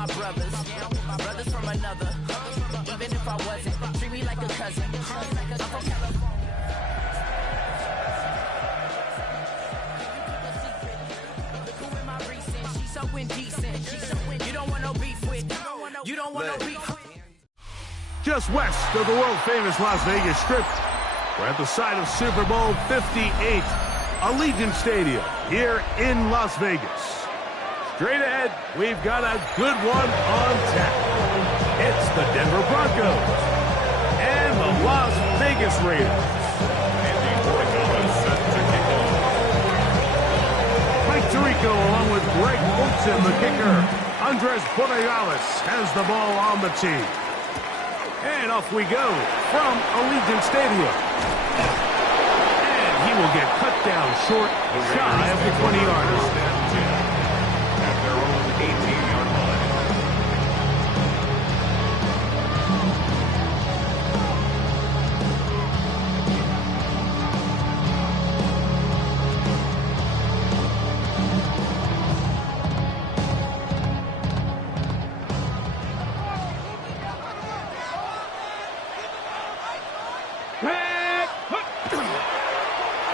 my brothers. Brothers from another. Even if I wasn't, treat me like a cousin. I'm from California. Look who in my recent. She's so indecent. You don't want no beef with. You don't want no beef with. Just west of the world-famous Las Vegas Strip, we're at the site of Super Bowl 58, Allegiant Stadium here in Las Vegas. Straight ahead, we've got a good one on tap. It's the Denver Broncos and the Las Vegas Raiders. Mike Tirico along with Greg Olsen, the kicker. Andres Borregales has the ball on the tee. And off we go from Allegiant Stadium. And he will get cut down short, shy of the 20-yarder. At their own 18-yard line.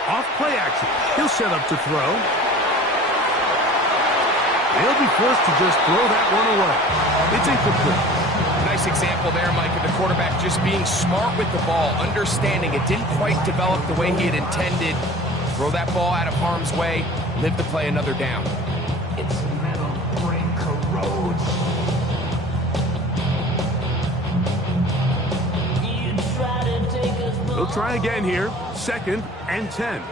Off play action. He'll set up to throw. They'll be forced to just throw that one away. It's incomplete. Nice example there, Mike, of the quarterback just being smart with the ball, understanding it didn't quite develop the way he had intended. Throw that ball out of harm's way, live to play another down. It's metal brain corrodes. They'll try again here. 2nd and 10.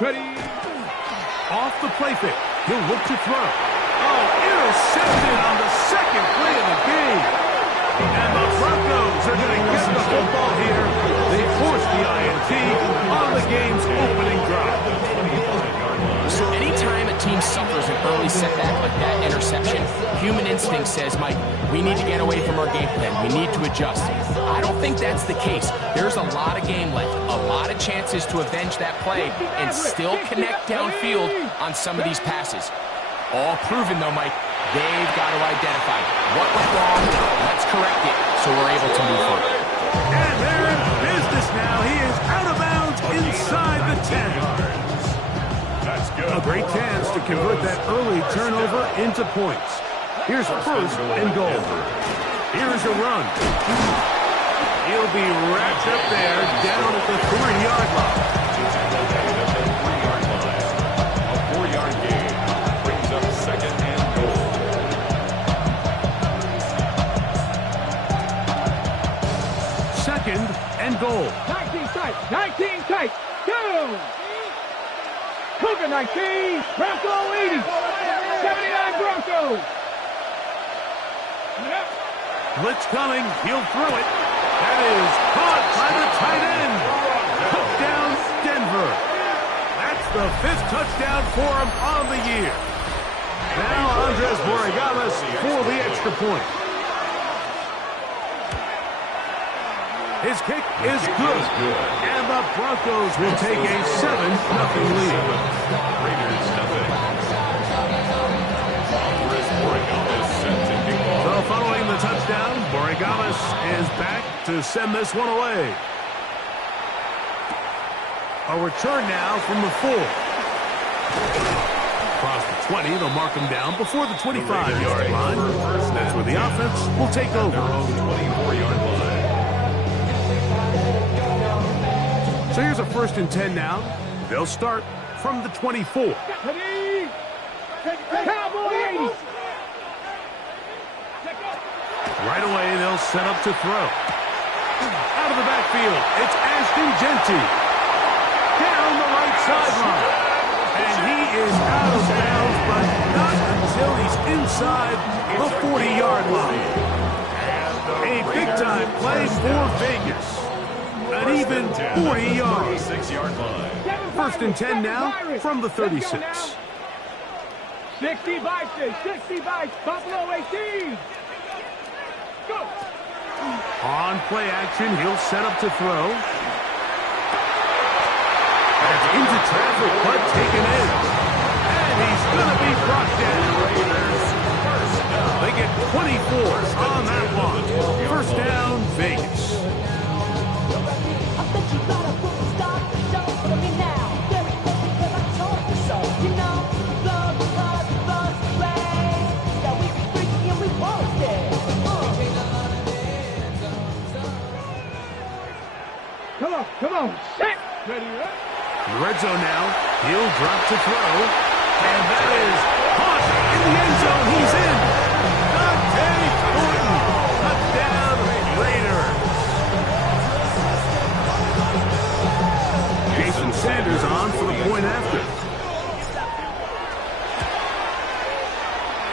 Ready. Off the play fake. He'll look to throw. Oh, intercepted on the second play of the game. And the Broncos are going to get the football here. They force the INT on the game's opening drive. So anytime a team suffers an early setback like that interception, human instinct says, Mike, we need to get away from our game plan. We need to adjust. I don't think that's the case. There's a lot of game left, a lot of chances to avenge that play and still connect downfield on some of these passes. All proven, though, Mike. They've got to identify what went wrong. Let's correct it so we're able to move forward. And they're in business now. He is out of bounds inside the 10. A great chance to convert that early turnover into points. Here's 1st and goal. Here's a run. He'll be wrapped up there down at the 3-yard line. A 4-yard gain brings up 2nd and goal. 2nd and goal. 19 tight, 19 tight, go! Cougar 19, Bronco 80, 79 Broncos. Blitz coming, he'll throw it. That is caught by the tight end. Touchdown, Denver. That's the 5th touchdown for him on the year. Now Andres Borregales for the extra point. His kick is good, and the Broncos will take a 7-0 lead. So following the touchdown, Borregales is back to send this one away. A return now from the 4. Across the 20, they'll mark him down before the 25-yard line. That's where the offense will take over. 24-yard line. So here's a 1st and 10 now. They'll start from the 24. Right away, they'll set up to throw. Out of the backfield, it's Ashton Genty. Down the right sideline. And he is out of bounds, but not until he's inside the 40-yard line. A big-time play for Vegas. An even 40 yards. 1st and 10 now from the 36. 60 by Buffalo 18. Go. On play action, he'll set up to throw. That's into traffic, but taken in. And he's going to be brought Come on, set. Ready, right? In the red zone now. He'll drop to throw. And that is caught in the end zone. He's in. Dante Thornton. Touchdown Raiders. Jason Sanders on for the point after.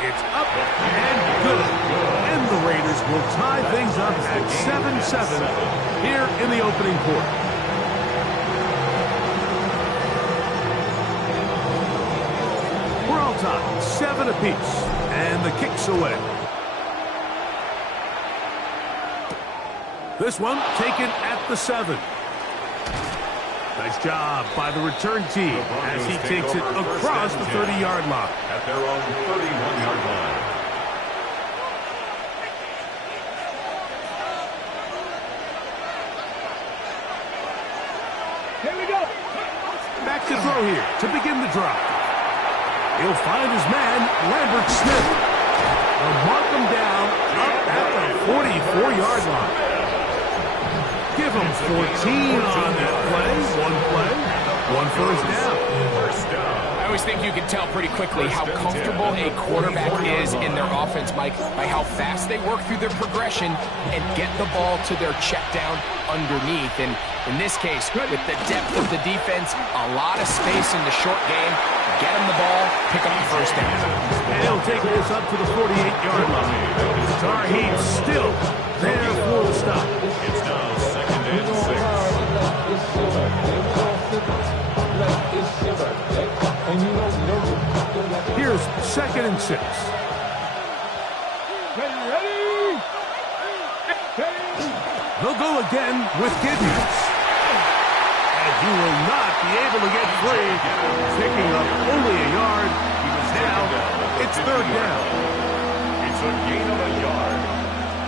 It's up and good. And the Raiders will tie things up at 7-7 here in the opening quarter. We're all tied, 7 apiece, and the kick's away. This one taken at the 7. Nice job by the return team as he takes it across the 30-yard line. At their own 31-yard line. Here we go. Back to throw here to begin the drive. He'll find his man, Lambert Smith. They'll mark him down up at the 44-yard line. Give him 14 on that play. One first down. I always think you can tell pretty quickly how comfortable a quarterback is in their offense, Mike, by how fast they work through their progression and get the ball to their check down underneath. And in this case, with the depth of the defense, a lot of space in the short game, get him the ball, pick up the first down. And he'll take this up to the 48-yard line. Tar Heat still there for the stop. It's now 2nd and 6. Here's 2nd and 6. Ready. They'll go again with Giddens. And he will not be able to get free. Picking up only a yard. Now it's 3rd down. It's a gain of a yard.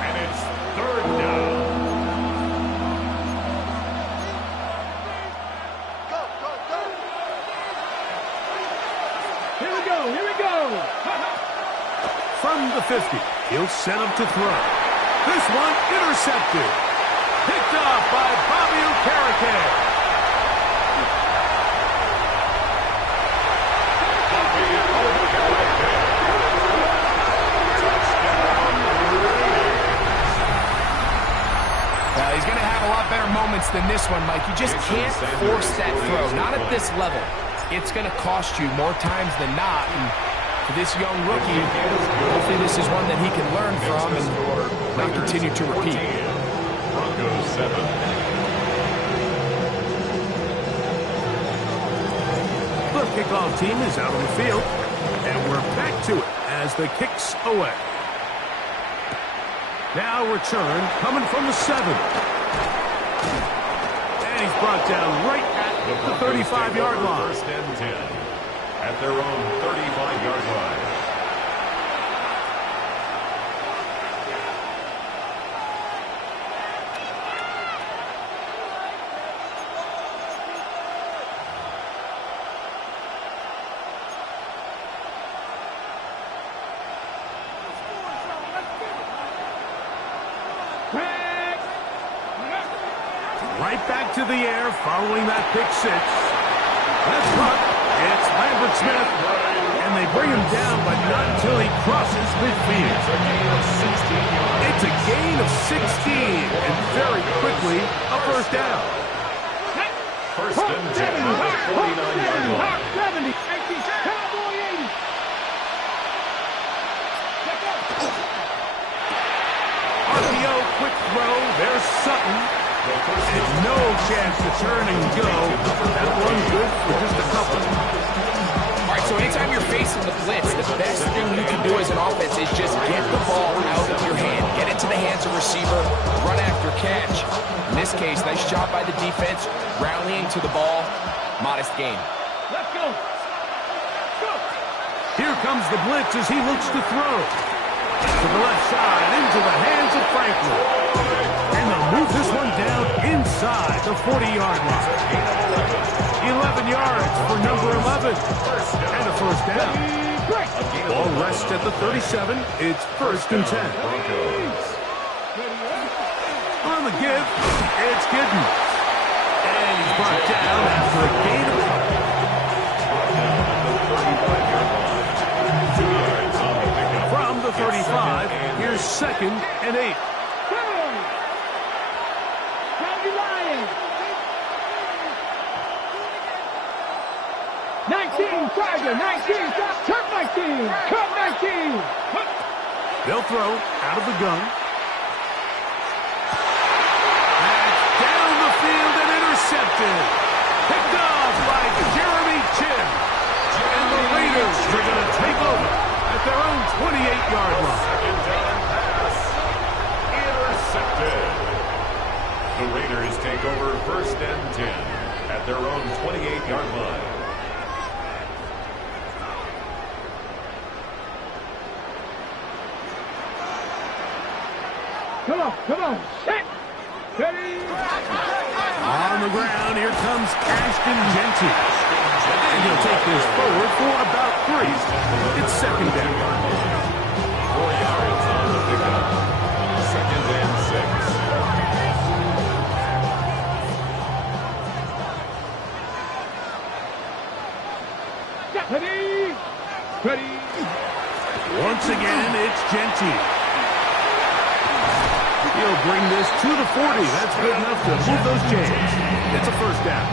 And it's 3rd down. Here we go. From the 50, he'll set him to throw. This one intercepted. Picked off by Bobby Okereke. He's going to have a lot better moments than this one, Mike. You just can't force that throw, not at this level. It's going to cost you more times than not. And for this young rookie, hopefully this is one that he can learn from and not continue to repeat. Broncos 7. The kickoff team is out on the field, and we're back to it as the kick's away. Now return coming from the 7. And he's brought down right at the 35-yard line. 1st and 10. At their own 35-yard line. Right back to the air following that pick 6. That's right. It's Lambert Smith. And they bring him down, but not until he crosses midfield. It's a gain of 16. And very quickly, a first down. 1st and 10 at the 49-yard line. 70. Cowboy 80. RPO, quick throw. There's Sutton. And no chance to turn and go. That one's good for just a couple. All right, so anytime you're facing the blitz, the best thing you can do as an offense is just get the ball out of your hand. Get it to the hands of receiver, run after catch. In this case, nice job by the defense, rallying to the ball. Modest gain. Let's go. Here comes the blitz as he looks to throw. To the left side, into the hands of Franklin. And they'll move this one down inside the 40-yard line. 11 yards for number 11. And a first down. Ball rests at the 37. It's first and 10. On the give, it's Gidden. And he's brought down after a gain of 5. From the 35, here's second and 8. 19, Tiger, 19, cut 19, cut 19. They'll throw out of the gun. That's down the field and intercepted. Picked off by Jeremy Chin. And the Raiders are going to take over at their own 28-yard line. Second down pass. Intercepted. The Raiders take over first and 10 at their own 28-yard line. Come on, set, ready. On the ground, here comes Ashton Jeanty. And he'll take this forward for about 3. It's second down. 4 yards on the pickup. Second and 6. Ready. Once again, it's Jeanty. He'll bring this to the 40. That's good enough to move those chains. It's a first down.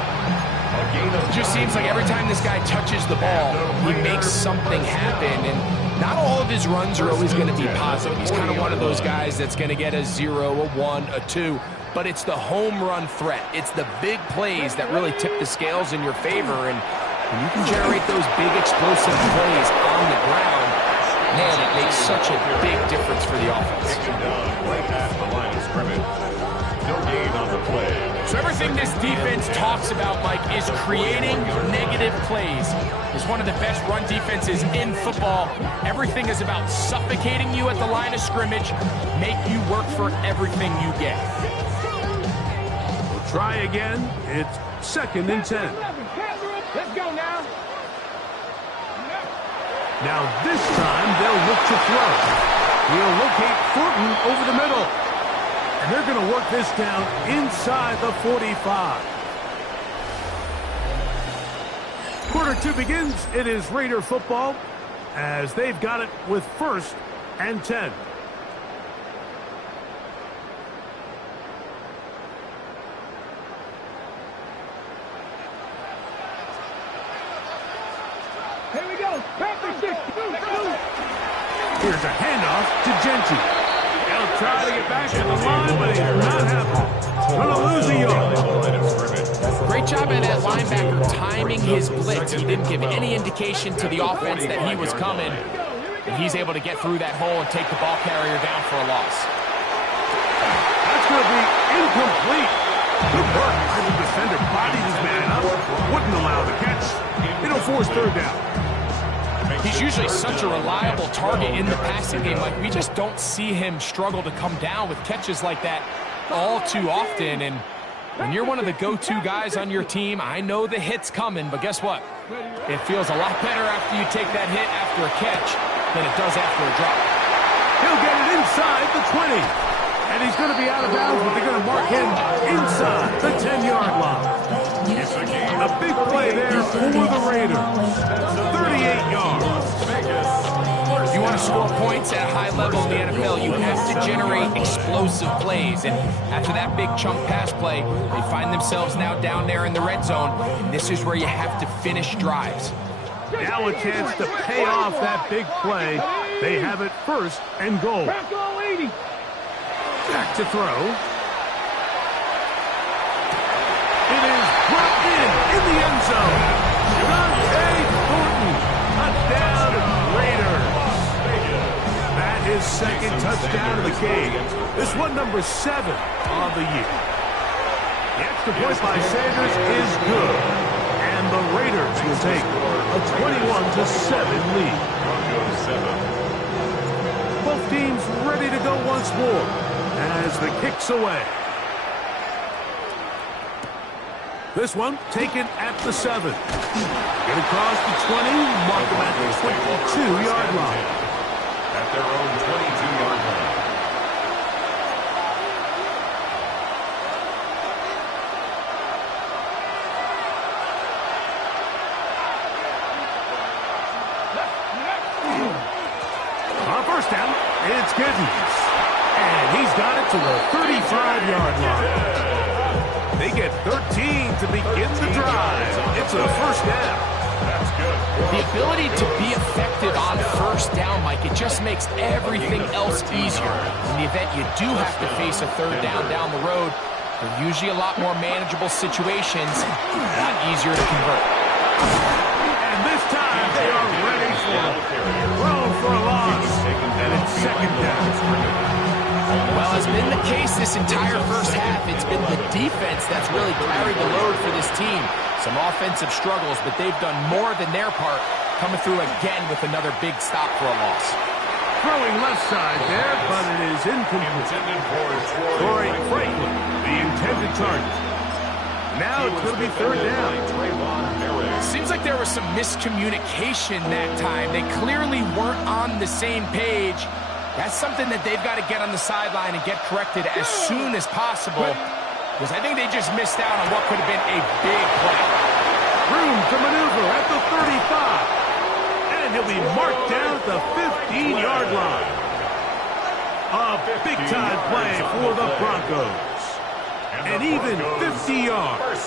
It just seems like every time this guy touches the ball, he makes something happen. And not all of his runs are always going to be positive. He's kind of one of those guys that's going to get a 0, a 1, a 2. But it's the home run threat. It's the big plays that really tip the scales in your favor. And when you can generate those big explosive plays on the ground, man, it makes such a big difference for the offense. Right at the line of scrimmage. No gain on the play. So everything this defense talks about, Mike, is creating negative plays. It's one of the best run defenses in football. Everything is about suffocating you at the line of scrimmage, make you work for everything you get. We'll try again. It's second and 10. Let's go now. Now this time they'll look to throw. He'll locate Thornton over the middle. And they're going to work this down inside the 45. Quarter 2 begins. It is Raider football as they've got it with first and 10. Here we go. Perfect. Here's a handoff to Jeanty. They'll try to get back to the line, but it's not happening. Going to lose a yard. Great job by that linebacker timing his blitz. He didn't give any indication to the offense that he was coming. And he's able to get through that hole and take the ball carrier down for a loss. That's going to be incomplete. Good work. The defender bodied his man up. Wouldn't allow the catch. It'll force third down. He's usually such a reliable target in the passing game. Like, we just don't see him struggle to come down with catches like that all too often. And when you're one of the go-to guys on your team, I know the hit's coming, but guess what? It feels a lot better after you take that hit after a catch than it does after a drop. He'll get it inside the 20. And he's going to be out of bounds, but they're going to mark him inside the 10-yard line. A big play there for the Raiders. 38 yards. If you want to score points at a high level in the NFL, you have to generate explosive plays. And after that big chunk pass play, they find themselves now down there in the red zone. And this is where you have to finish drives. Now a chance to pay off that big play. They have it first and goal. Back to throw. It is brought in the end zone. Dante Thornton, touchdown Raiders. That is second touchdown of the game. This one number 7 on the year. The extra point by Sanders is good. And the Raiders will take a 21-7 lead. Both teams ready to go once more as the kick's away. This one taken at the 7. Get across the 20, mark them at the 22-yard line. At their own 22-yard line. On first down, it's Giddens. And he's got it to the 35-yard line. They get 13 to begin the drive. It's a first down. That's good. The ability to be effective on first down, Mike, it just makes everything else easier. In the event you do have to face a third down the road, they're usually a lot more manageable situations, a lot easier to convert. And this time they are ready for throw for a loss. And it's second down. Well, as been the case this entire first half, it's been the defense that's really carried the load for this team. Some offensive struggles, but they've done more than their part, coming through again with another big stop for a loss. Throwing left side there, but it is incomplete. Troy Franklin, the intended target. Now it's going to be third down. Seems like there was some miscommunication that time. They clearly weren't on the same page. That's something that they've got to get on the sideline and get corrected as soon as possible, because I think they just missed out on what could have been a big play. Room to maneuver at the 35. And he'll be marked down at the 15-yard line. A big-time play for the Broncos. And even 50 yards.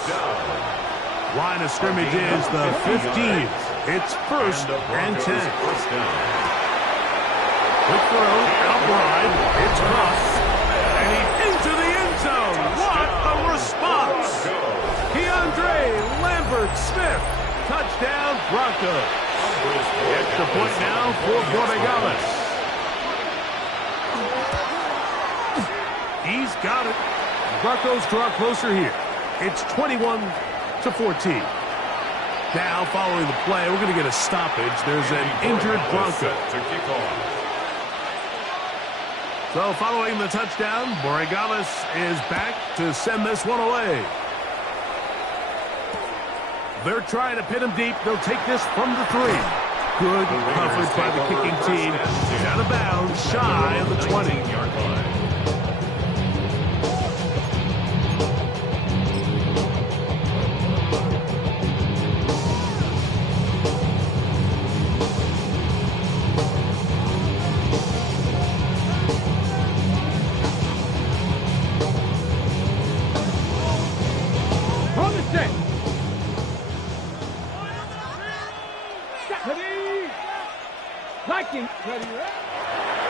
Line of scrimmage is the 15. It's first and 10. Quick throw, out wide, it's crossed, and he's into the end zone. What a response! Keandre Lambert-Smith, touchdown Broncos. Extra point now for Borregales. He's got it. Broncos draw closer here. It's 21-14. Now, following the play, we're going to get a stoppage. There's an injured Bronco. To kick off. So following the touchdown, Borregales is back to send this one away. They're trying to pin him deep. They'll take this from the 3. Good coverage by the kicking team. He's out of bounds, shy of the 20-yard line.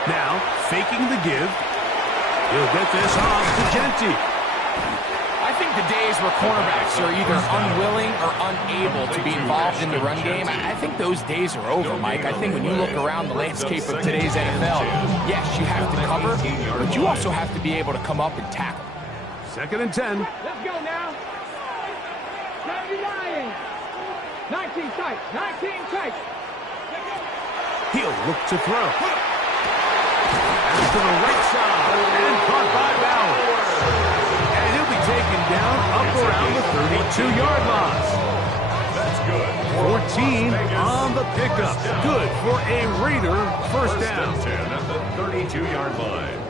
Now, faking the give. He'll get this off to Genty. I think the days where cornerbacks are either unwilling or unable to be involved in the run game, I think those days are over, Mike. I think when you look around the landscape of today's NFL, yes, you have to cover, but you also have to be able to come up and tackle. Second and 10. Let's go now. 99. 19 tight. 19 tight. He'll look to throw. And to the right side. And caught by Bowers. And he'll be taken down up around the 32-yard line. That's good. 14 on the pickup. Good for a Raider first down. 10 at the 32-yard line.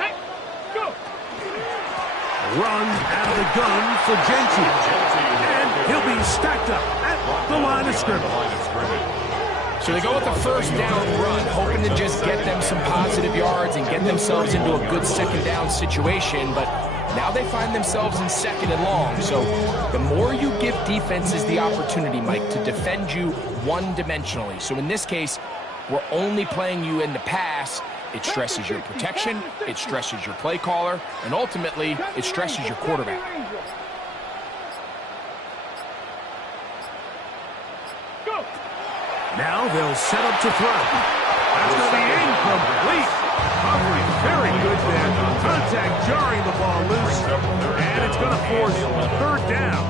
Hey, go. Run out of the gun for Genty. And he'll be stacked up at the line of scrimmage. So they go with the first down run, hoping to just get them some positive yards and get themselves into a good second down situation, but now they find themselves in second and long. So the more you give defenses the opportunity, Mike, to defend you one-dimensionally. So in this case, we're only playing you in the pass. It stresses your protection, it stresses your play caller, and ultimately, it stresses your quarterback. Now they'll set up to throw. That's going to be incomplete. Coverage very good there. Contact jarring the ball loose. And it's going to force third down.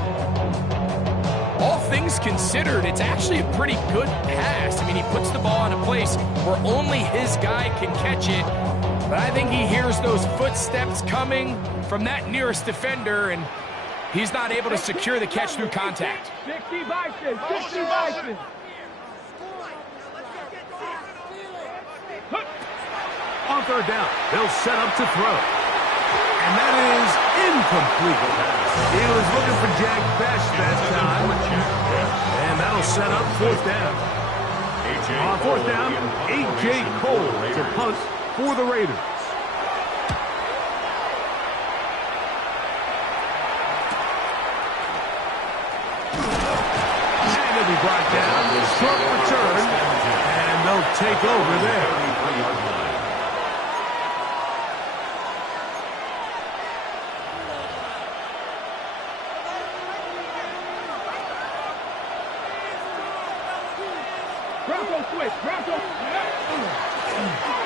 All things considered, it's actually a pretty good pass. I mean, he puts the ball in a place where only his guy can catch it. But I think he hears those footsteps coming from that nearest defender, and He's not able to secure the catch through contact. 60 Bison, 60 Bison. On third down, they'll set up to throw. And that is incomplete. He was looking for Jack Best that time. And that'll set up fourth down. On fourth down, A.J. Cole to punt for the Raiders. And it'll be brought down. Short return. And they'll take over there. Bronco switch, Bronco.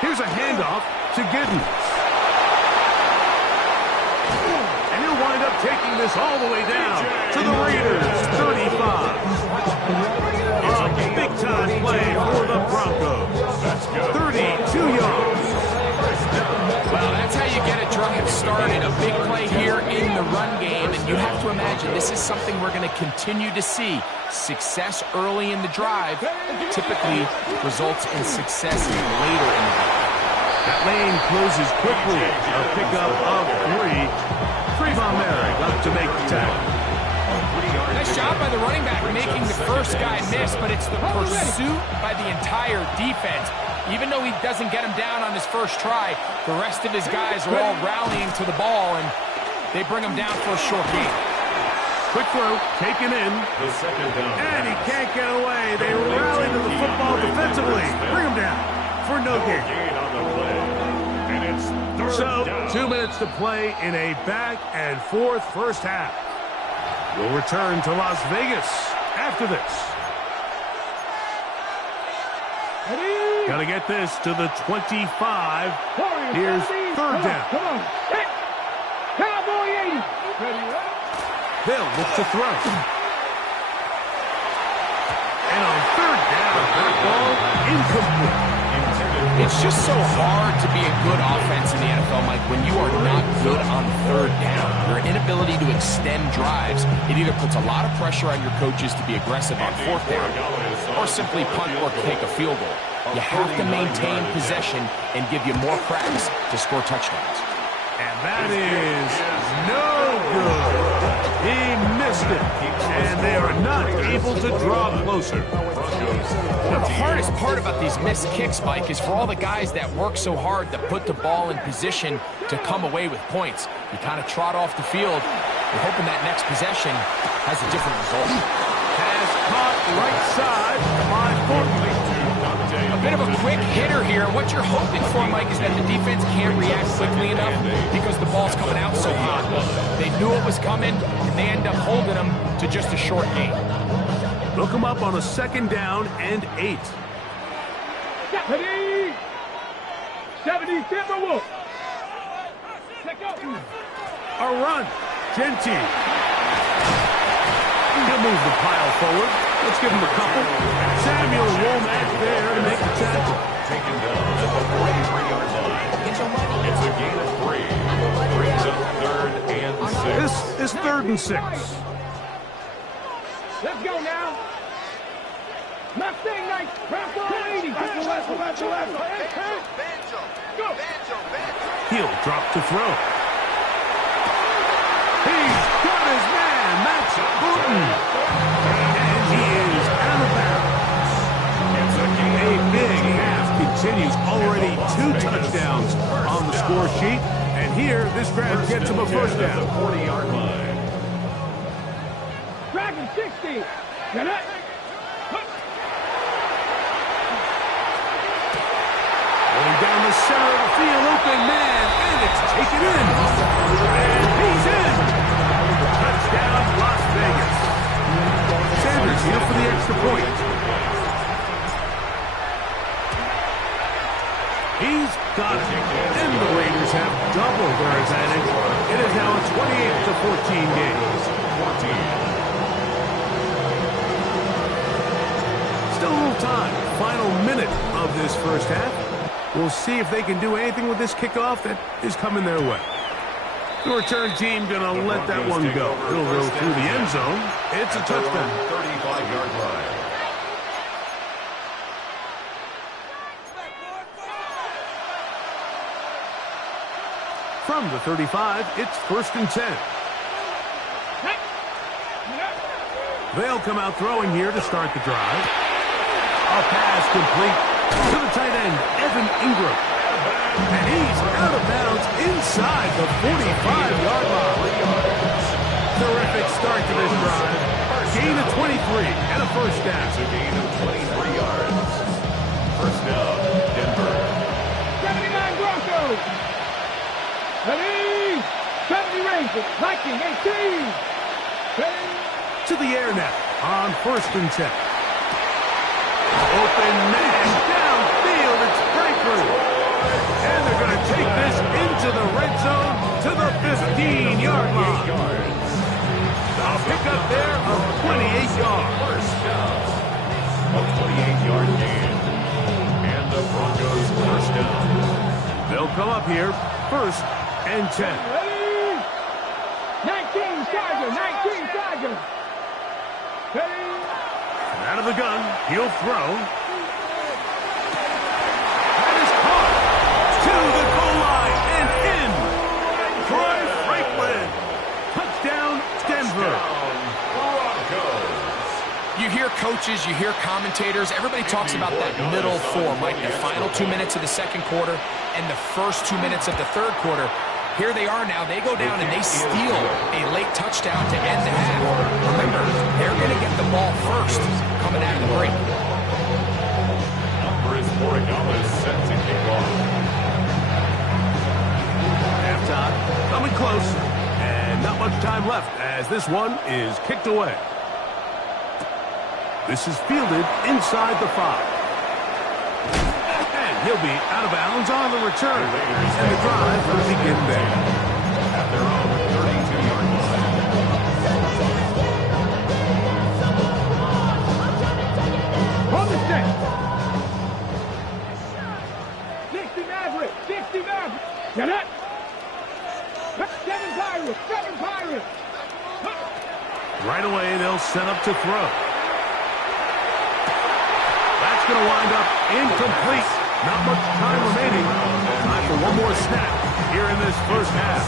Here's a handoff to Giddens. And he'll wind up taking this all the way down to the Raiders, 35. A big-time play for the Broncos. 32 yards. Well, that's how you get a drive started. A big play here in the run game. And you have to imagine this is something we're going to continue to see. Success early in the drive typically results in success later in the drive. That lane closes quickly. A pickup of 3. Trayvon Merrick up to make the tackle. Nice job by the running back making the first guy miss, but it's the pursuit by the entire defense. Even though he doesn't get him down on his first try, the rest of his guys are all rallying to the ball, and they bring him down for a short gain. Quick throw, taken in. The second down. And he can't get away. They rally to the football defensively. Bring him down for no gain. On the play. And it's third down. 2 minutes to play in a back-and-forth first half. We'll return to Las Vegas after this. Got to get this to the 25. Here's third down. Come on. Hit. Cowboy 80. They'll look to throw. And on third down, that ball incomplete. It's just so hard to be a good offense in the NFL, Mike, when you are not good on third down. Your inability to extend drives, it either puts a lot of pressure on your coaches to be aggressive on fourth down or simply punt or kick a field goal. You have to maintain possession and give you more cracks to score touchdowns. And that is no good. He missed it. And they are not able to draw closer. The hardest part about these missed kicks, Mike, is for all the guys that work so hard to put the ball in position to come away with points. You kind of trot off the field. You're hoping that next possession has a different result. Has caught right side by Thornton. A bit of a quick hitter here. What you're hoping for, Mike, is that the defense can't react quickly enough because the ball's coming out so hot. They knew it was coming, and they end up holding them to just a short gain. Look him up on a second down and 8. 70 Timberwolves. A run. Genty. He'll move the pile forward. Let's give him a couple. Samuel Womack there to make the tackle. Taken down at the 43-yard line. It's a gain of 3. Brings up third and 6. This is third and 6. Let's go now. Mustang Knight. Bronco 80. Go. He'll drop to throw. He's got his man. That's Booten. And he is out of bounds. A big half continues. Already 2 touchdowns on the score sheet. And here, this drive gets him a first down. 40-yard line. Dragon 60. Get it. Going down the center of the field, open man, and it's taken in. And he's in. Touchdown, Las Vegas. Sanders here for the extra point. He's got it. And the Raiders have doubled their advantage. It is now a 28-14 game. Still a little time. Final minute of this first half. We'll see if they can do anything with this kickoff that is coming their way. The return team going to let that one go. He'll go through the end zone. It's a touchdown. 35-yard line. From the 35, it's 1st and 10. They'll come out throwing here to start the drive. A pass complete to the tight end, Evan Ingram. And he's out of bounds inside the 45-yard line. Terrific start to this drive. Gain of 23 and a first down. It's a gain of 23 yards. First down, Denver. 79 Broncos. 70 Rangers. 19, 18. To the air now on 1st and 10. Open man downfield. It's breakthrough. And they're going to take this into the red zone to the 15-yard line. A pickup there of 28 yards. First down. A 28-yard gain. And the Broncos first down. They'll come up here 1st and 10. Ready? 19 Tiger. 19 Tiger. Ready? Out of the gun, he'll throw. That is caught to the goal line and in. Troy Franklin. Touchdown, Denver. Broncos. You hear coaches, you hear commentators, everybody talks about that middle four, Mike, the final 2 minutes of the second quarter and the first 2 minutes of the third quarter. Here they are now. They go down and they steal a late touchdown to end the half. Remember, they're going to get the ball first coming out of the break. Number is Morigama set to kick off. Halftime coming close. And not much time left as this one is kicked away. This is fielded inside the 5. And he'll be out of bounds on the return. And the drive will begin there. At their own 32-yard line. On the set. 60 Maverick. 60 Maverick. Get it? 7 Pirates. 7 Pirates. Right away, they'll set up to throw. That's going to wind up incomplete. Not much time remaining. Time for one more snap here in this first half.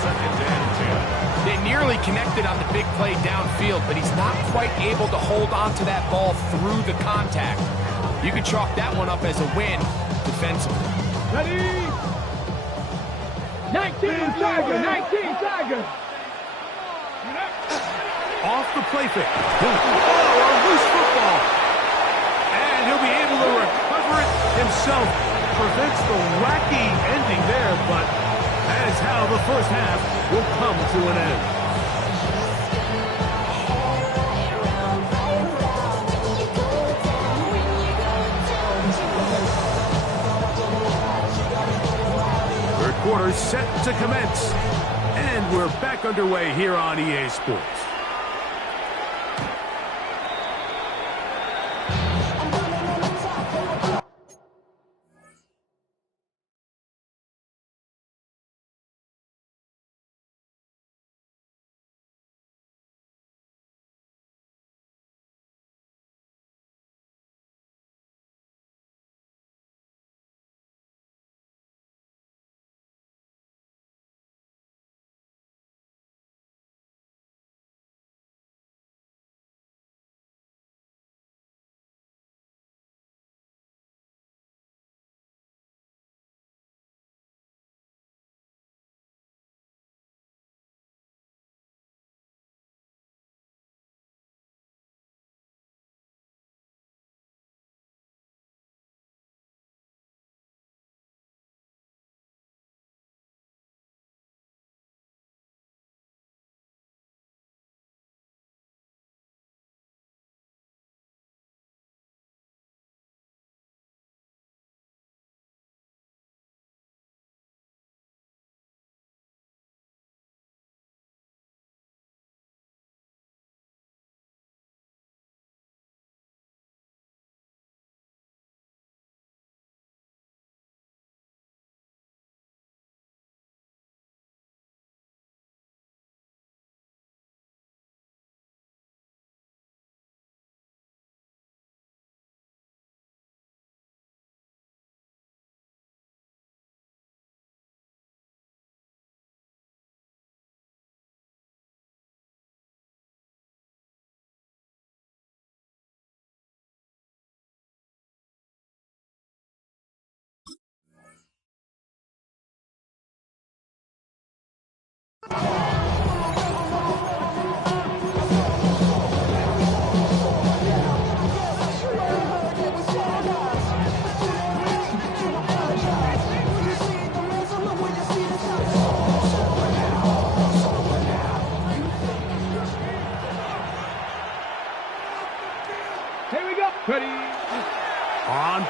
They nearly connected on the big play downfield, but he's not quite able to hold on to that ball through the contact. You can chalk that one up as a win defensively. Ready? 19 Tiger. 19 Tiger. Off the play fake. Oh, a loose football. And he'll be able to recover it himself. Prevents the wacky ending there, but that is how the first half will come to an end. Third quarter set to commence. And we're back underway here on EA Sports.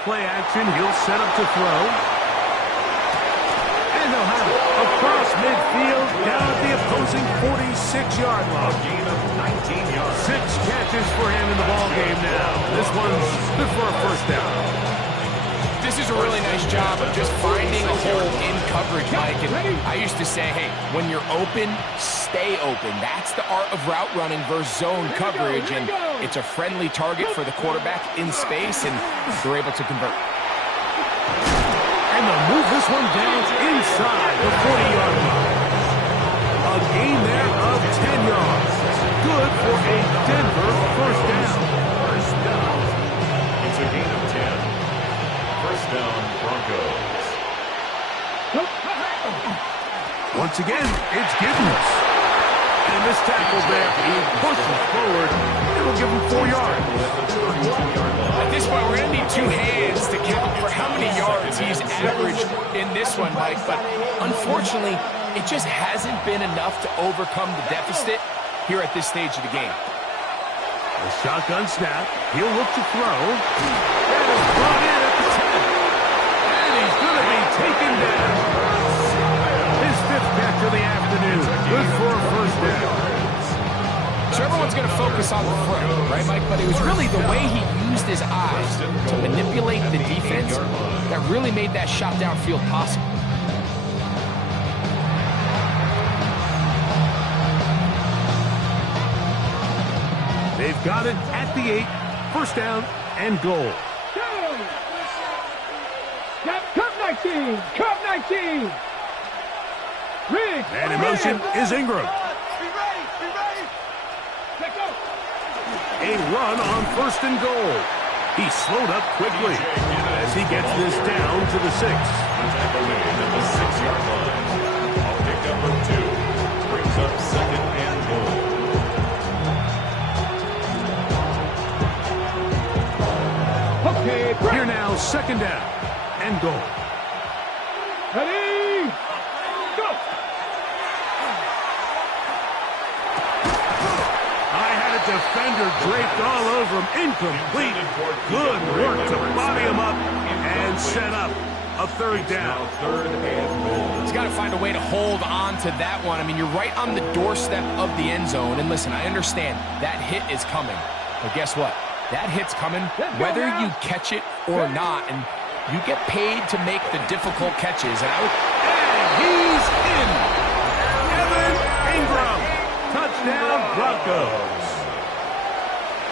play action. He'll set up to throw. And they'll have it across midfield down at the opposing 46-yard line. A gain of 19 yards. 6 catches for him in the ball game now. This one's good for a first down. This is a really nice job of just finding a hole in coverage, Mike. And I used to say, hey, when you're open, stay open. That's the art of route running versus zone coverage. And it's a friendly target for the quarterback in space, and they're able to convert. And they'll move this one down inside the 40-yard line. A gain there of 10 yards. Good for a Denver first down. First down. It's a gain of 10. First down, Broncos. Once again, it's Giddens. And this tackle there, he pushes forward. It'll give him 4 yards. At this point, we're going to need 2 hands to count for how many yards he's averaged in this one, Mike. But unfortunately, it just hasn't been enough to overcome the deficit here at this stage of the game. The shotgun snap. He'll look to throw. And it's brought in at the 10. And he's going to be taken down. His 5th catch of the afternoon. Good for a first down. So everyone's going to focus on the throw, right, Mike? But it was really the way he used his eyes to manipulate the defense that really made that shot downfield possible. They've got it at the 8. First down and goal. Cup 19! Cup 19! And in motion is Ingram. A run on first and goal. He slowed up quickly as he gets this down to the 6. Tackle made at the 6-yard line. I'll pick number 2. Brings up second and goal. Here now, second down and goal. Ready? Go! I had a defender draped all over him. Incomplete. Good work to body him up and set up a third down. Third and goal. He's got to find a way to hold on to that one. I mean, you're right on the doorstep of the end zone. And listen, I understand that hit is coming. But guess what? That hit's coming whether you catch it or not. And you get paid to make the difficult catches. And he's in. Evan Ingram. Touchdown, Broncos.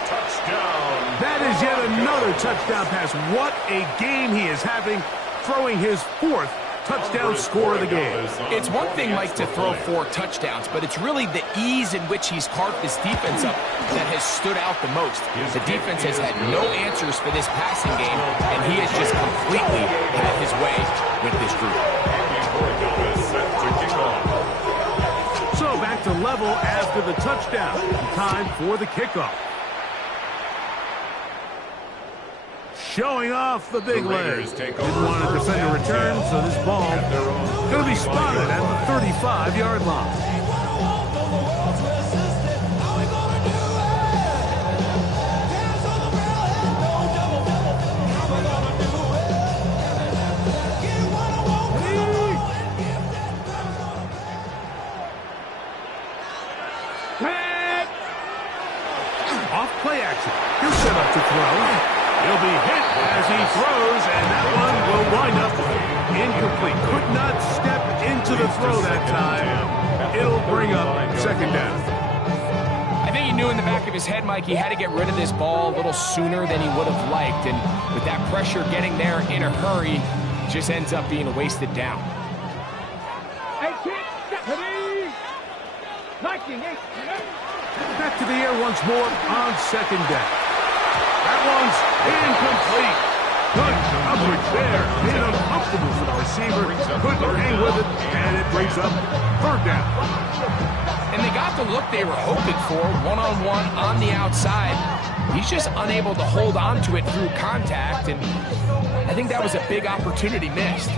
Touchdown. That is yet another touchdown pass. What a game he is having, throwing his 4th touchdown score of the game. It's one thing, Mike, to throw 4 touchdowns, but it's really the ease in which he's carved this defense up that has stood out the most. The defense has had no answers for this passing game, and he has just completely had his way with this group. So back to level after the touchdown. Time for the kickoff. Showing off the big legs. Didn't want to defend a return, so this ball going to be spotted at the 35-yard line. Off play action. He'll set up to throw. He'll be hit as he throws, and that one will wind up incomplete. Could not step into the throw that time. It'll bring up second down. I think he knew in the back of his head, Mike, he had to get rid of this ball a little sooner than he would have liked. And with that pressure getting there in a hurry, it just ends up being a wasted down. 18, 19, 8. Back to the air once more on second down. That one's incomplete. Good coverage there. Made it uncomfortable for the receiver. Couldn't hang with it, and it brings up third down. And they got the look they were hoping for, one-on-one on the outside. He's just unable to hold on to it through contact, and I think that was a big opportunity missed.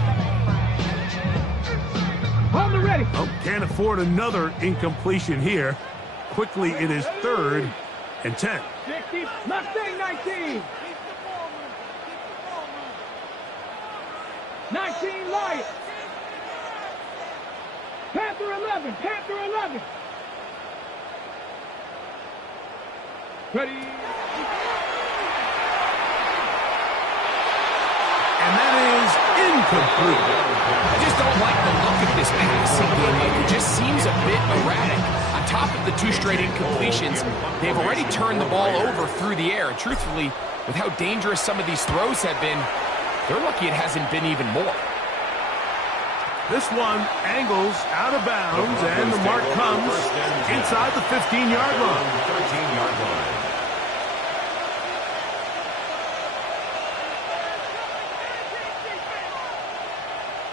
Hold it ready. Oh, can't afford another incompletion here. Quickly, it is 3rd and 10. 60, Mustang 19. 19 Lions. Panther 11. Panther 11. Ready. And that is incomplete. I just don't like the look of this passing game. It just seems a bit erratic. On top of the 2 straight incompletions, they've already turned the ball over through the air. And truthfully, with how dangerous some of these throws have been, they're lucky it hasn't been even more. This one angles out of bounds, and the mark comes inside the 15-yard line. 13-yard line.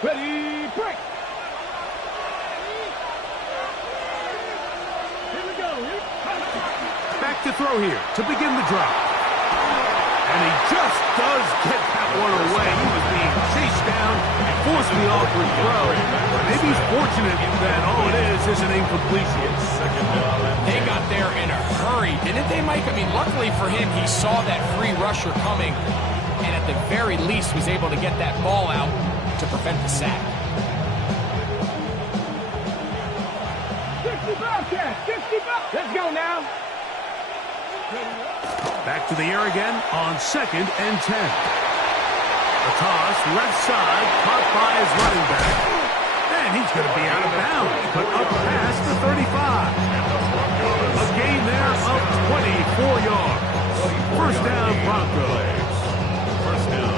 Ready, break. Here we go. Back to throw here to begin the drop. And he just does get that one away. He was being chased down and forced the awkward throw. Maybe he's fortunate that all it is an incompletion. They got there in a hurry, didn't they, Mike? I mean, luckily for him, he saw that free rusher coming and at the very least was able to get that ball out to prevent the sack. 60 Bobcats, 60 Bobcats. Let's go now. Back to the air again on 2nd and 10. The toss, left side, caught by his running back. And he's going to be out of bounds, but up past the 35. A gain there of 24 yards. First down, Broncos.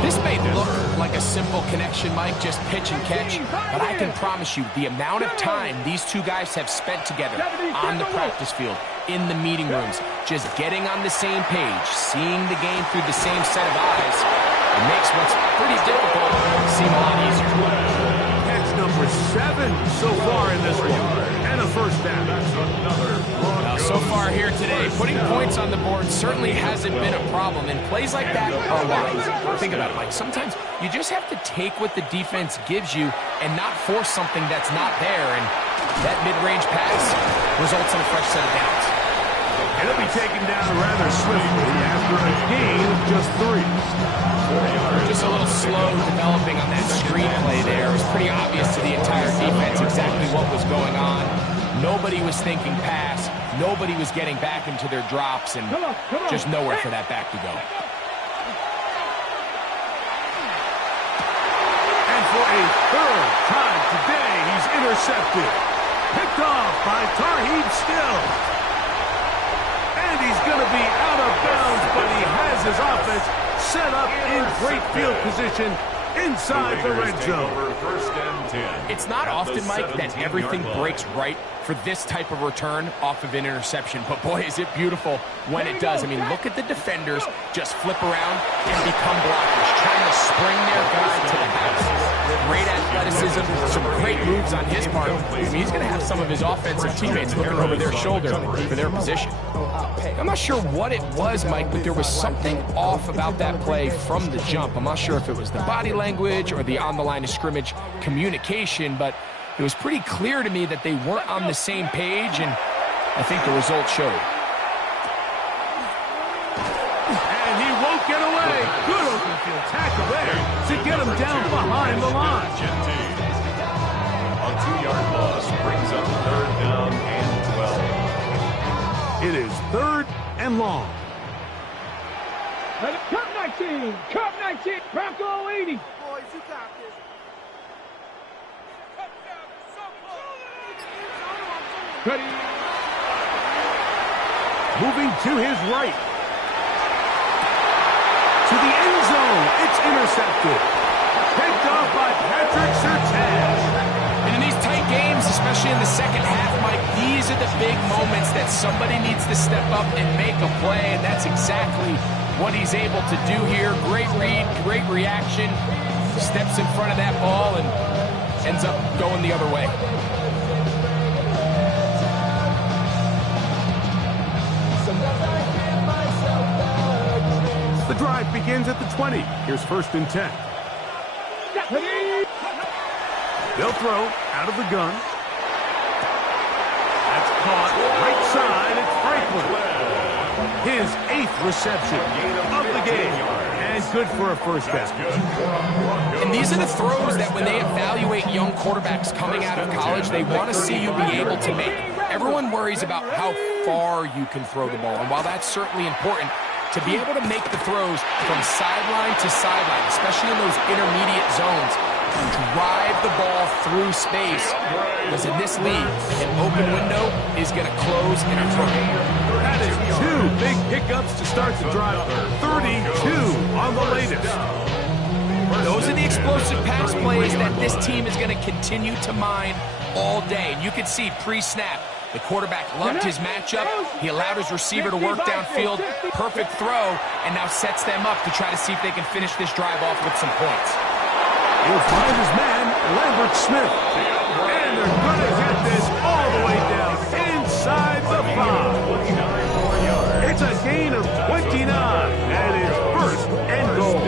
This may look like a simple connection, Mike, just pitch and catch, but I can promise you the amount of time these two guys have spent together on the practice field, in the meeting rooms, just getting on the same page, seeing the game through the same set of eyes, it makes what's pretty difficult seem a lot easier. Catch number 7 so far in this one, and a first down. Now, so far here today, putting points on the board certainly hasn't been a problem, and plays like that are wise. Think about it, Mike. Sometimes you just have to take what the defense gives you and not force something that's not there, and that mid-range pass results in a fresh set of downs. It'll be taken down rather swiftly after a gain of just 3. Just a little slow developing on that screenplay there. It was pretty obvious to the entire defense exactly what was going on. Nobody was thinking pass. Nobody was getting back into their drops, and just nowhere for that back to go. And for a third time today, he's intercepted. Picked off by Tarheeb Still. And he's going to be out of bounds, but he has his offense set up in great field position inside the red zone. It's not often, Mike, that everything breaks right for this type of return off of an interception. But boy, is it beautiful when it does. I mean, look at the defenders just flip around and become blockers, trying to spring their guy to the house. Great athleticism, some great moves on his part. I mean, he's going to have some of his offensive teammates looking over their shoulder for their position. I'm not sure what it was, Mike, but there was something off about that play from the jump. I'm not sure if it was the body language or the on-the-line of scrimmage communication, but it was pretty clear to me that they weren't on the same page, and I think the result showed. And he won't get away. Good open field tackle there to get him down behind the line. A 2-yard loss brings up 3rd down and 12. It is 3rd and long. Cup 19, Cup 19, Bronco 80. Boys, you got this. Ready. Moving to his right. To the end zone. It's intercepted. Picked off by Patrick Surtain. And in these tight games, especially in the second half, Mike, these are the big moments that somebody needs to step up and make a play, and that's exactly what he's able to do here. Great read, great reaction. Steps in front of that ball and ends up going the other way. The drive begins at the 20. Here's 1st and 10. They'll throw out of the gun. That's caught right side. It's Franklin. His 8th reception of the game. And And good for a first down. And these are the throws that when they evaluate young quarterbacks coming out of college, they want to see you be able to make. Everyone worries about how far you can throw the ball. And while that's certainly important, to be able to make the throws from sideline to sideline, especially in those intermediate zones, drive the ball through space, because in this league, an open window is going to close in a hurry. That is 2 big pickups to start the drive. 32 on the latest. Those are the explosive pass plays that this team is going to continue to mine all day. And you can see pre-snap, the quarterback loved his matchup. He allowed his receiver to work downfield. Perfect throw, and now sets them up to try to see if they can finish this drive off with some points. He'll find his man, Lambert Smith. And they're going to get this all the way down inside the 5. It's a gain of 29, and it's first and goal.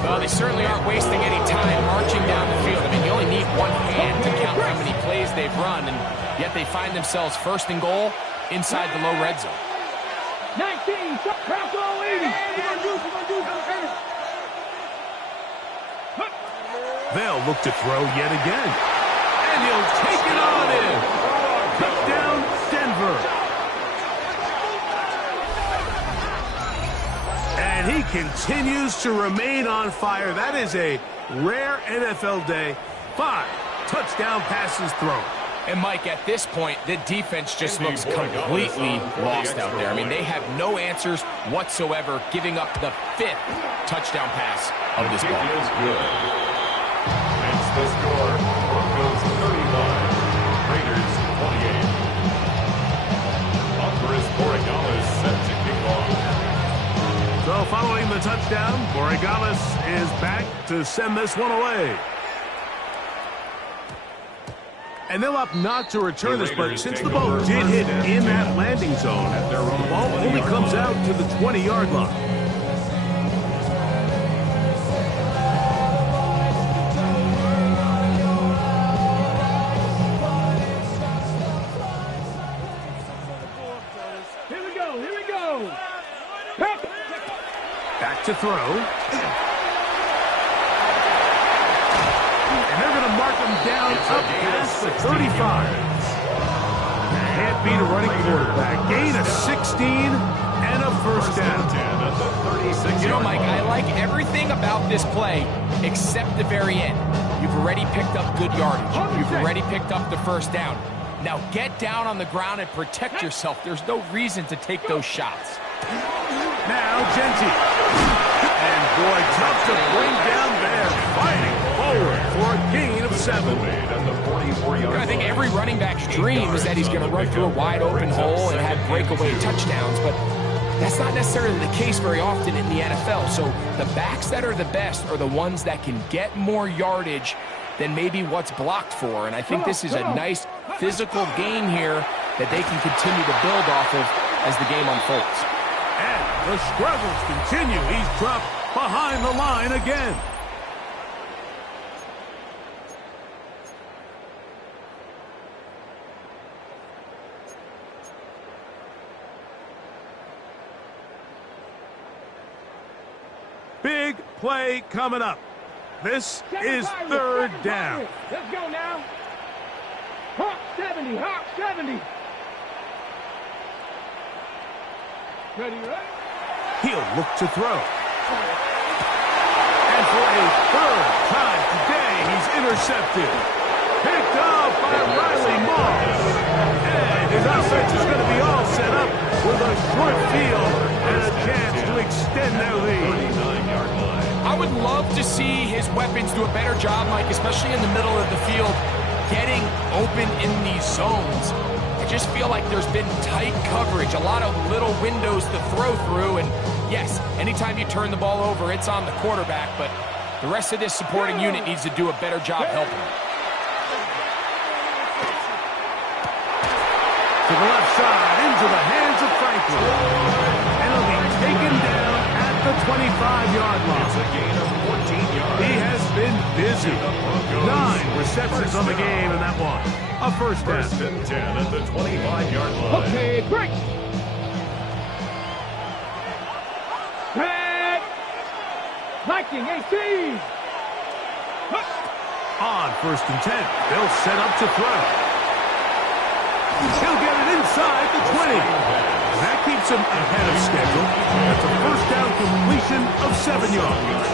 Well, they certainly aren't wasting any time marching down the field. I mean, you only need one hand to count how many plays they've run, and yet they find themselves first and goal inside the low red zone. 19, Bronco 80. They'll look to throw yet again. And he'll take it on in. Touchdown, Denver. And he continues to remain on fire. That is a rare NFL day. 5 touchdown passes thrown. And, Mike, at this point, the defense just looks completely lost out there. I mean, they have no answers whatsoever, giving up the 5th touchdown pass of this ball. That's the score. Broncos 31, Raiders 28. Andres Borregales set to kick off. So following the touchdown, Borregales is back to send this one away. And they'll opt not to return this, but since the ball did hit in that landing zone, the ball only comes out to the 20-yard line. Back to throw. And they're going to mark him down up past the 35. Can't beat a running quarterback. Gain of 16 and a first down. You know, Mike, I like everything about this play except the very end. You've already picked up good yardage. You've already picked up the first down. Now get down on the ground and protect yourself. There's no reason to take those shots. Now Genti. And boy, tough to bring down there. Fighting forward for a gain of 7. I think every running back's dream is that he's going to run through a wide open hole and have breakaway touchdowns, but that's not necessarily the case very often in the NFL. So the backs that are the best are the ones that can get more yardage than maybe what's blocked for. And I think this is a nice physical gain here that they can continue to build off of as the game unfolds. And the struggles continue. He's dropped behind the line again. Big play coming up. This is 3rd down. Let's go now. Hawk 70, Hawk 70. Ready, right? He'll look to throw. And for a 3rd time today, he's intercepted. Picked up by Riley Moss. And his offense is going to be all set up with a short field and a chance to extend their lead. I would love to see his weapons do a better job, Mike, especially in the middle of the field, getting open in these zones. I just feel like there's been tight coverage, a lot of little windows to throw through, and yes, anytime you turn the ball over, it's on the quarterback, but the rest of this supporting unit needs to do a better job helping him. To the left side, into the hands of Franklin. And he'll be taken down at the 25-yard line. It's a gain of 14 yards. He has been busy. 9 receptions on the game, and that one, a first down. 1st and 10 at the 25-yard line. Okay, break. Back. Blocking 18. On 1st and 10, they'll set up to throw. He'll get it inside the 20. That keeps him ahead of schedule. That's a first down completion of 7 yards.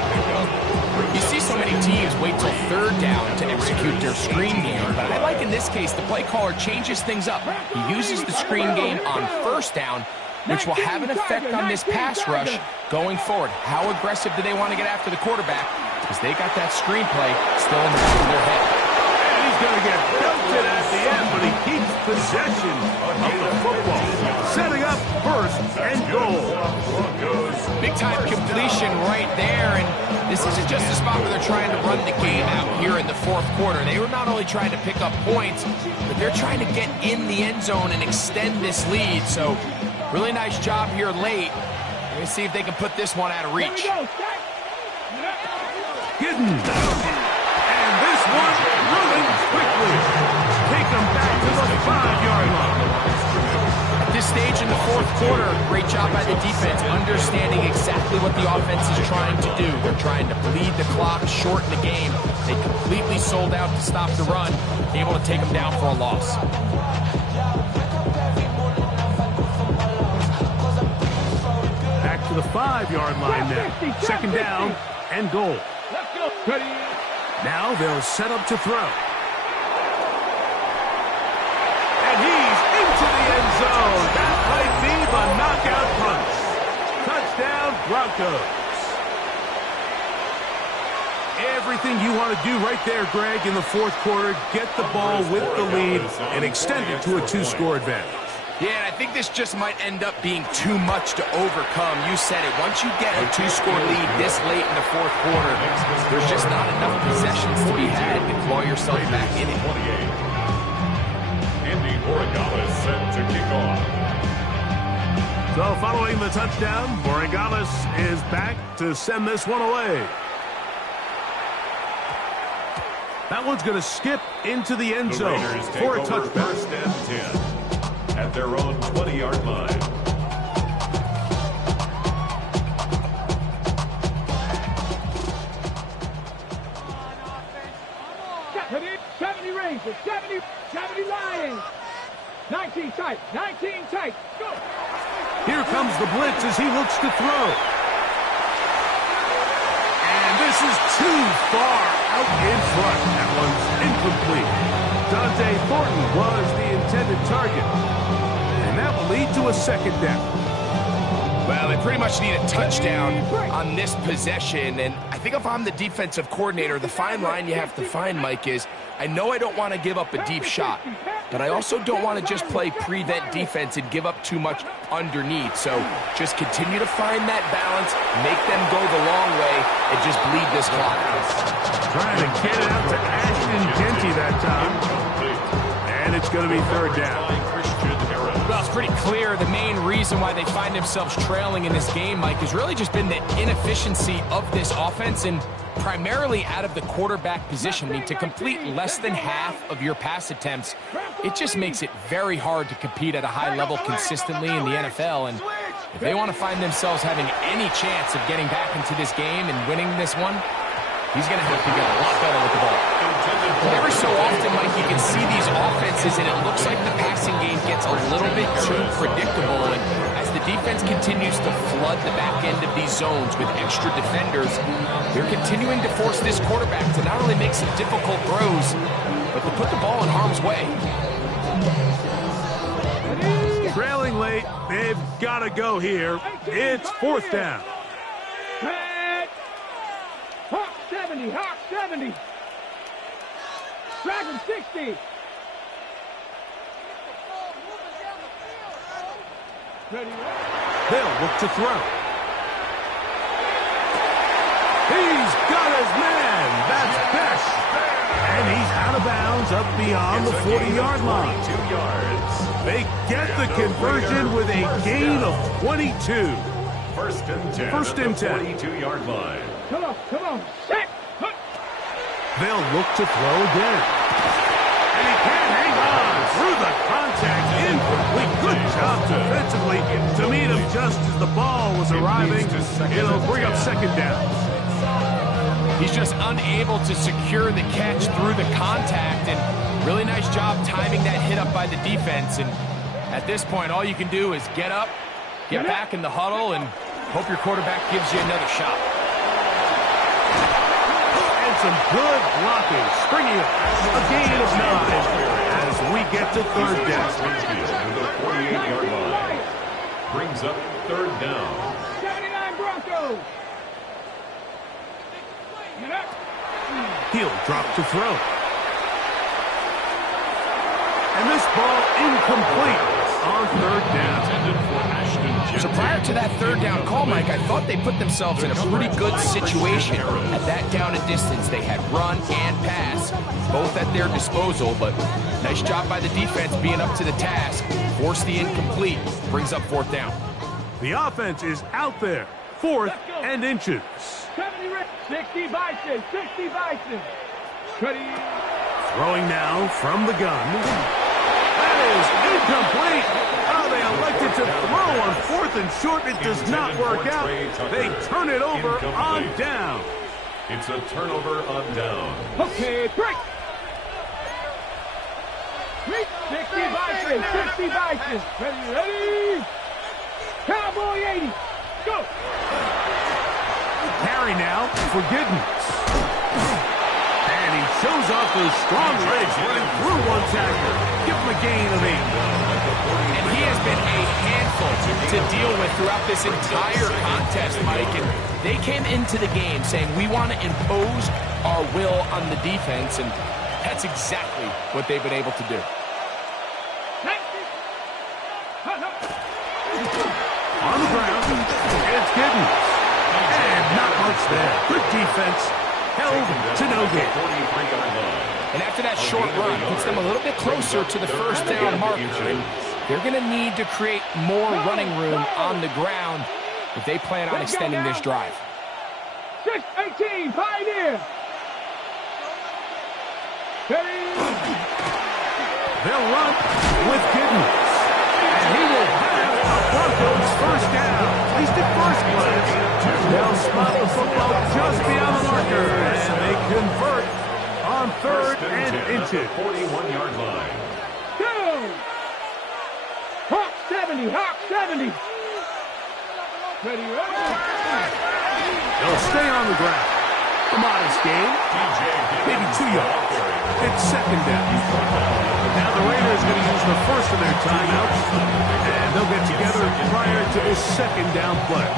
You see so many teams wait till 3rd down to execute their screen game, but I like in this case the play caller changes things up. He uses the screen game on 1st down, which will have an effect on this pass rush going forward. How aggressive do they want to get after the quarterback? Because they got that screenplay still in the back of their head. And he's going to get belted at the end, but he keeps possession of the football. Setting up 1st and goal. Big-time completion right there, and this isn't just a spot where they're trying to run the game out here in the 4th quarter. They were not only trying to pick up points, but they're trying to get in the end zone and extend this lead. So, really nice job here late. We're going to see if they can put this one out of reach. Giddens. And this one running quickly. Take them back to the 5-yard line. At this stage in the 4th quarter, great job by the defense, understanding exactly what the offense is trying to do. They're trying to bleed the clock, shorten the game. They completely sold out to stop the run, able to take them down for a loss. Back to the 5-yard line now. 2nd down and goal. Let's go. Ready. Now they'll set up to throw. And he's into the end zone. That might be the knockout punch. Touchdown, Broncos. Everything you want to do right there, Greg, in the 4th quarter. Get the ball with the lead and extend it to a 2-score advantage. Yeah, and I think this just might end up being too much to overcome. You said it. Once you get a 2-score lead this late in the 4th quarter, there's just not enough possessions to be had to claw yourself back in it. Andy Borregales set to kick off. So following the touchdown, Borregales is back to send this one away. That one's going to skip into the end zone for a touchdown. 1st and 10 at their own 20-yard line. Seventy Rangers, 70 Lions. 19 tight, 19 tight. Go. Here comes the blitz as he looks to throw. And this is too far out in front. That one's incomplete. Dante Thornton was the intended target. And that will lead to a 2nd down. Well, they pretty much need a touchdown on this possession, and I think if I'm the defensive coordinator, the fine line you have to find, Mike, is I know I don't want to give up a deep shot, but I also don't want to just play prevent defense and give up too much underneath. So just continue to find that balance, make them go the long way, and just bleed this clock. Trying to get it out to Ashton Genty that time. And it's going to be 3rd down. Well, it's pretty clear the main reason why they find themselves trailing in this game, Mike, has really just been the inefficiency of this offense and primarily out of the quarterback position. I mean, to complete less than half of your pass attempts, it just makes it very hard to compete at a high level consistently in the NFL. And if they want to find themselves having any chance of getting back into this game and winning this one, he's going to have to get a lot better with the ball. Every so often, Mike, you can see these offenses, and it looks like the passing game gets a little bit too predictable. And as the defense continues to flood the back end of these zones with extra defenders, they're continuing to force this quarterback to not only make some difficult throws, but to put the ball in harm's way. Trailing late, they've got to go here. It's 4th down. Hawk 70, Hawk 70. Dragon 60. Ready. They'll look to throw. He's got his man. That's Best. And he's out of bounds up beyond the 40-yard line. 2 yards. They get the conversion with a gain of 22. 1st and 10. 1st and 10. 22-yard line. Come on. Set. They'll look to throw again. And he can't hang on through the contact. Incomplete. Good job defensively to meet him just as the ball was arriving. It'll bring up 2nd down. He's just unable to secure the catch through the contact, and really nice job timing that hit up by the defense. And at this point, all you can do is get up, get back in the huddle, and hope your quarterback gives you another shot. And some good blocking, springing up a gain of 9 as we get to third down. To the 48-yard line. Brings up third down. 79 Broncos. He'll drop to throw. And this ball incomplete on third down. So prior to that third down call, Mike, I thought they put themselves in a pretty good situation. At that down and distance, they had run and pass, both at their disposal, but nice job by the defense being up to the task. Force the incomplete, brings up fourth down. The offense is out there, 4th and inches. 60 Bison, 60 Bison. Throwing now from the gun. That is incomplete. Oh, they elected to throw on 4th and short. It does not work out. They turn it over on down. It's a turnover on down. Okay, break. 60 Bison, 60 Bison. Ready? Cowboy 80. Go. Carry now for Giddens. And he shows off those strong legs running through one tackler. Give him a gain of 8. And he has been a handful to deal with throughout this entire contest, Mike. And they came into the game saying, we want to impose our will on the defense, and that's exactly what they've been able to do. On the ground, it's Giddens. And not much there. Good defense. Held to no gain. And after that short run, puts them a little bit closer to the first down marker. And they're going to need to create more running room on the ground if they plan on extending this drive. 6-18, Pioneer. They'll run with Giddens. And he will have a Broncos first down. At least at first glance. They'll spot the football just beyond the marker. And they convert on 3rd and inches. 41-yard line. Go! Hawk 70, Hawk 70. Ready? They'll stay on the ground. A modest gain. Maybe 2 yards. It's second down. Now the Raiders are going to use the first of their timeouts. And they'll get together prior to this second down play.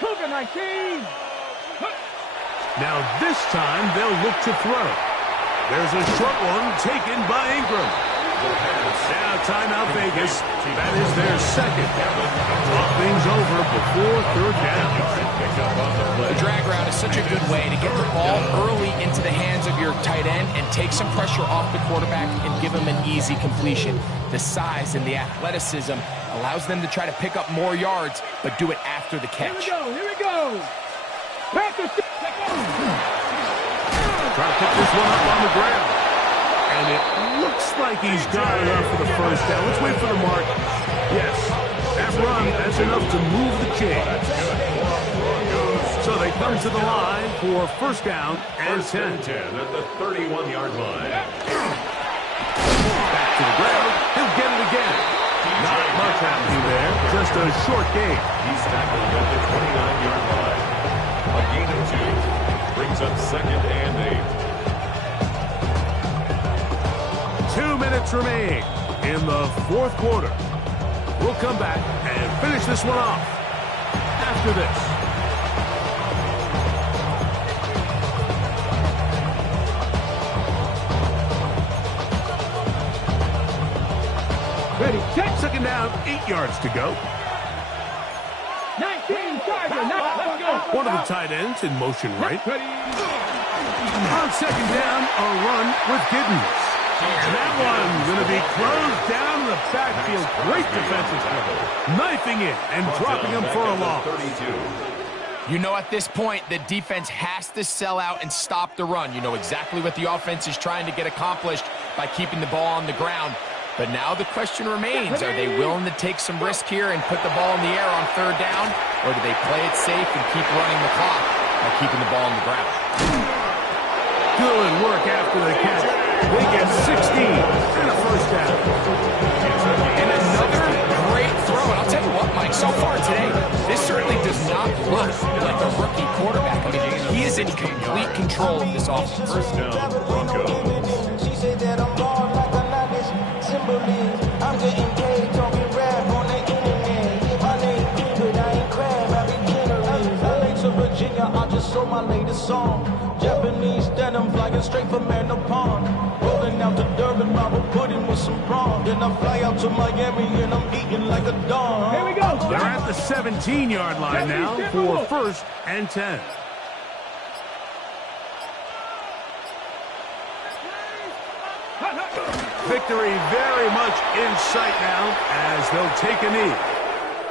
Cougar 19. Now this time they'll look to throw. There's a short one taken by Ingram. Now timeout Vegas. That is their second. Talk things over before third down. The drag route is such a good way to get the ball early into the hands of your tight end and take some pressure off the quarterback and give him an easy completion. The size and the athleticism allows them to try to pick up more yards, but do it after the catch. Here we go. Practice. Try to pick this one up on the ground. And it looks like he's got enough for the first down. Let's wait for the mark. Yes, that run, that's enough to move the chains. So they come to the line for first down and 10. 10 at the 31-yard line. Back to the ground. He'll get it again. Not much happening there. Just a short gain. He's tackled at the 29-yard line. A gain of 2. Brings up second and 8. 2 minutes remain in the fourth quarter. We'll come back and finish this one off after this. Ready, check. Second down, 8 yards to go. 19, Charger. Let's go. One of the tight ends in motion right. Ready. On second down, a run with Giddens. And that one's going to be closed down in the backfield. Great defensive play. Knifing it and dropping him for a loss. 32. You know, at this point, the defense has to sell out and stop the run. You know exactly what the offense is trying to get accomplished by keeping the ball on the ground. But now the question remains, are they willing to take some risk here and put the ball in the air on 3rd down? Or do they play it safe and keep running the clock by keeping the ball on the ground? Good work after the catch. They get 16 and a first down. And another great throw. And I'll tell you what, Mike, so far today, this certainly does not look like a rookie quarterback. I mean, he is in complete control of this offense. First down, Broncos. I'm getting paid, talking rap on the internet. Yeah, my name good, I ain't crab, I be killing. LA to Virginia, I just sold my latest song. Japanese denim, flying straight from Manapon. Rolling out to Durban, Bible pudding with some prawn. Then I fly out to Miami and I'm eating like a dog. Here we go. They're at the 17-yard line now for 1st and 10. Victory very much in sight now as they'll take a knee.